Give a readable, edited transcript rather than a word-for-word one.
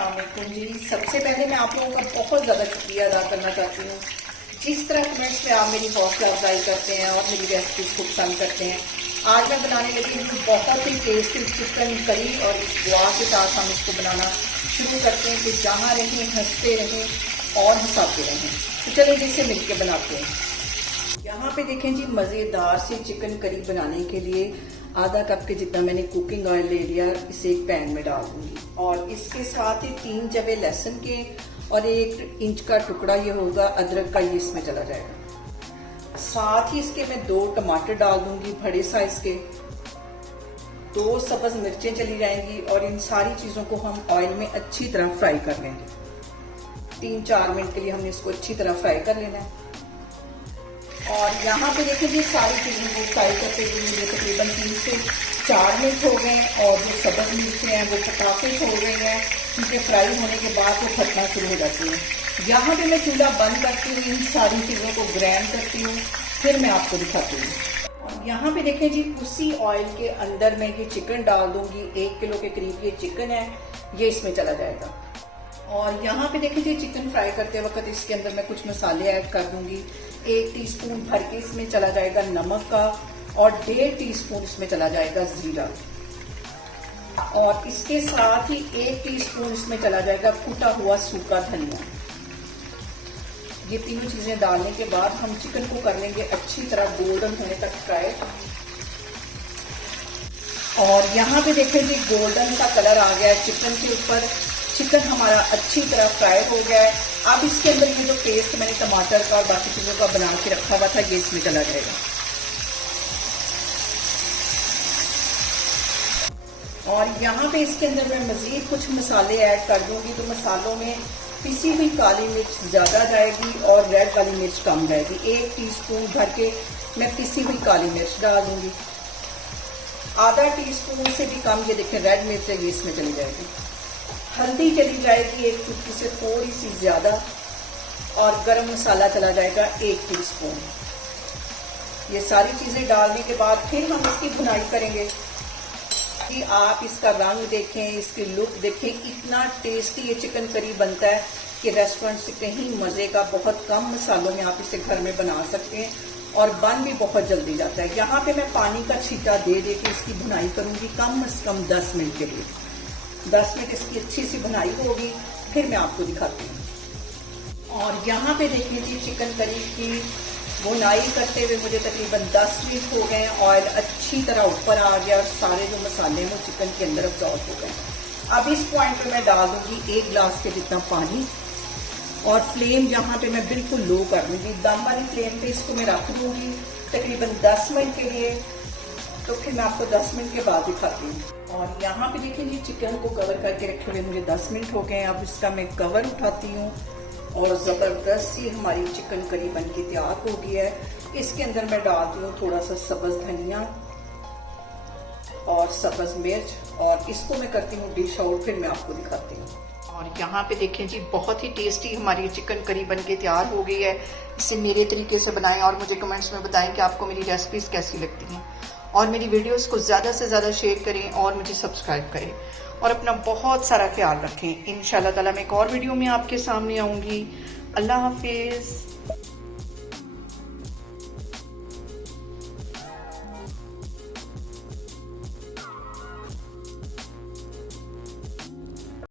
अस्सलाम वालेकुम जी। सबसे पहले मैं आप लोगों का बहुत ज़्यादा शुक्रिया अदा करना चाहती हूँ। जिस तरह कमेंट्स में आप मेरी हौसला अफजाई करते हैं और मेरी रेसिपीज को पसंद करते हैं। आज मैं बनाने लगी हूँ बहुत ही टेस्टी चिकन करी और इस दुआ के साथ हम इसको बनाना शुरू करते हैं कि जहाँ रहें हंसते रहें और हंसाते रहें। तो चलिए जिससे मिलकर बनाते हैं। यहाँ पे देखें जी, मज़ेदार से चिकन करी बनाने के लिए आधा कप के जितना मैंने कुकिंग ऑयल ले लिया, इसे एक पैन में डाल दूंगी और इसके साथ ही 3 जवे लहसुन के और 1 इंच का टुकड़ा ये होगा अदरक का, ये इसमें चला जाएगा। साथ ही इसके मैं 2 टमाटर डाल दूंगी बड़े साइज के, 2 सब्ज मिर्चें चली जाएंगी और इन सारी चीजों को हम ऑयल में अच्छी तरह फ्राई कर लेंगे। 3-4 मिनट के लिए हमने इसको अच्छी तरह फ्राई कर लेना है। और यहाँ पे देखिए जी, सारी चीज़ों को फ्राई करते हुए मुझे तकरीबन 3 से 4 मिनट हो गए और जो सब्ज मिर्चें हैं वो फटाफट हो गई हैं, क्योंकि फ्राई होने के बाद वो फटना शुरू हो जाती हैं। यहाँ पे मैं चूल्हा बंद करती हूँ, इन सारी चीज़ों को ग्राइंड करती हूँ, फिर मैं आपको दिखाती हूँ। और यहाँ पे देखें जी, उसी ऑयल के अंदर मैं ये चिकन डाल दूंगी। 1 किलो के करीब ये चिकन है, ये इसमें चला जाएगा। और यहाँ पे देखिए जी, चिकन फ्राई करते वक्त इसके अंदर मैं कुछ मसाले ऐड कर दूंगी। 1 टीस्पून भर के इसमें चला जाएगा नमक का और 1.5 टीस्पून इसमें चला जाएगा जीरा और इसके साथ ही 1 टीस्पून इसमें चला जाएगा कुटा हुआ सूखा धनिया। ये तीनों चीजें डालने के बाद हम चिकन को कर लेंगे अच्छी तरह गोल्डन होने तक फ्राई। और यहाँ पे देखें जी, गोल्डन सा कलर आ गया है चिकन के ऊपर। चिकन हमारा अच्छी तरह फ्राई हो गया है। अब इसके अंदर ये जो पेस्ट मैंने टमाटर का और बाकी चीजों का बना के रखा हुआ था, ये इसमें चला जाएगा। और यहाँ पे इसके अंदर मैं मजीद कुछ मसाले ऐड कर दूंगी। तो मसालों में पिसी हुई काली मिर्च ज्यादा जाएगी और रेड वाली मिर्च कम जाएगी। 1 टीस्पून भर के मैं पिसी हुई काली मिर्च डाल दूंगी। आधा टीस्पून से भी कम ये देखें रेड मिर्च है, ये इसमें चली जाएगी। हल्दी चली जाएगी 1 चुटकी से थोड़ी सी ज्यादा और गरम मसाला चला जाएगा 1 टीस्पून। ये सारी चीजें डालने के बाद फिर हम इसकी भुनाई करेंगे कि आप इसका रंग देखें, इसकी लुक देखें। इतना टेस्टी ये चिकन करी बनता है कि रेस्टोरेंट से कहीं मजे का, बहुत कम मसालों में आप इसे घर में बना सकते हैं और बन भी बहुत जल्दी जाता है। यहाँ पे मैं पानी का छींटा दे दे के इसकी भुनाई करूंगी कम से कम 10 मिनट के लिए। 10 मिनट इसकी अच्छी सी भुनाई होगी, फिर मैं आपको दिखाती हूँ। और यहाँ पे देखिए जी, चिकन करी की भुनाई करते हुए मुझे तकरीबन 10 मिनट हो गए। ऑयल अच्छी तरह ऊपर आ गया और सारे जो मसाले हैं वो चिकन के अंदर अब्जॉर्ब हो गए। अब इस पॉइंट पे मैं डाल दूंगी 1 गिलास के जितना पानी और फ्लेम यहाँ पे मैं बिल्कुल लो कर दूंगी। दम वाली फ्लेम पे इसको मैं रख दूंगी तकरीबन 10 मिनट के लिए। तो फिर मैं आपको 10 मिनट के बाद दिखाती हूँ। और यहाँ पे देखिए जी, चिकन को कवर करके रखे हुए मुझे 10 मिनट हो गए। अब इसका मैं कवर उठाती हूँ और जबरदस्त सी हमारी चिकन करी बन के तैयार हो गई है। इसके अंदर मैं डालती हूँ थोड़ा सा सब्ज धनिया और सब्ज मिर्च और इसको मैं करती हूँ डिश आउट, फिर मैं आपको दिखाती हूँ। और यहाँ पे देखें जी, बहुत ही टेस्टी हमारी चिकन करी बन के तैयार हो गई है। इसे मेरे तरीके से बनाएं और मुझे कमेंट्स में बताएं कि आपको मेरी रेसिपीज कैसी लगती हैं। और मेरी वीडियोस को ज़्यादा से ज़्यादा शेयर करें और मुझे सब्सक्राइब करें और अपना बहुत सारा ख्याल रखें। इंशाल्लाह ताला मैं एक और वीडियो में आपके सामने आऊँगी। अल्लाह हाफिज़।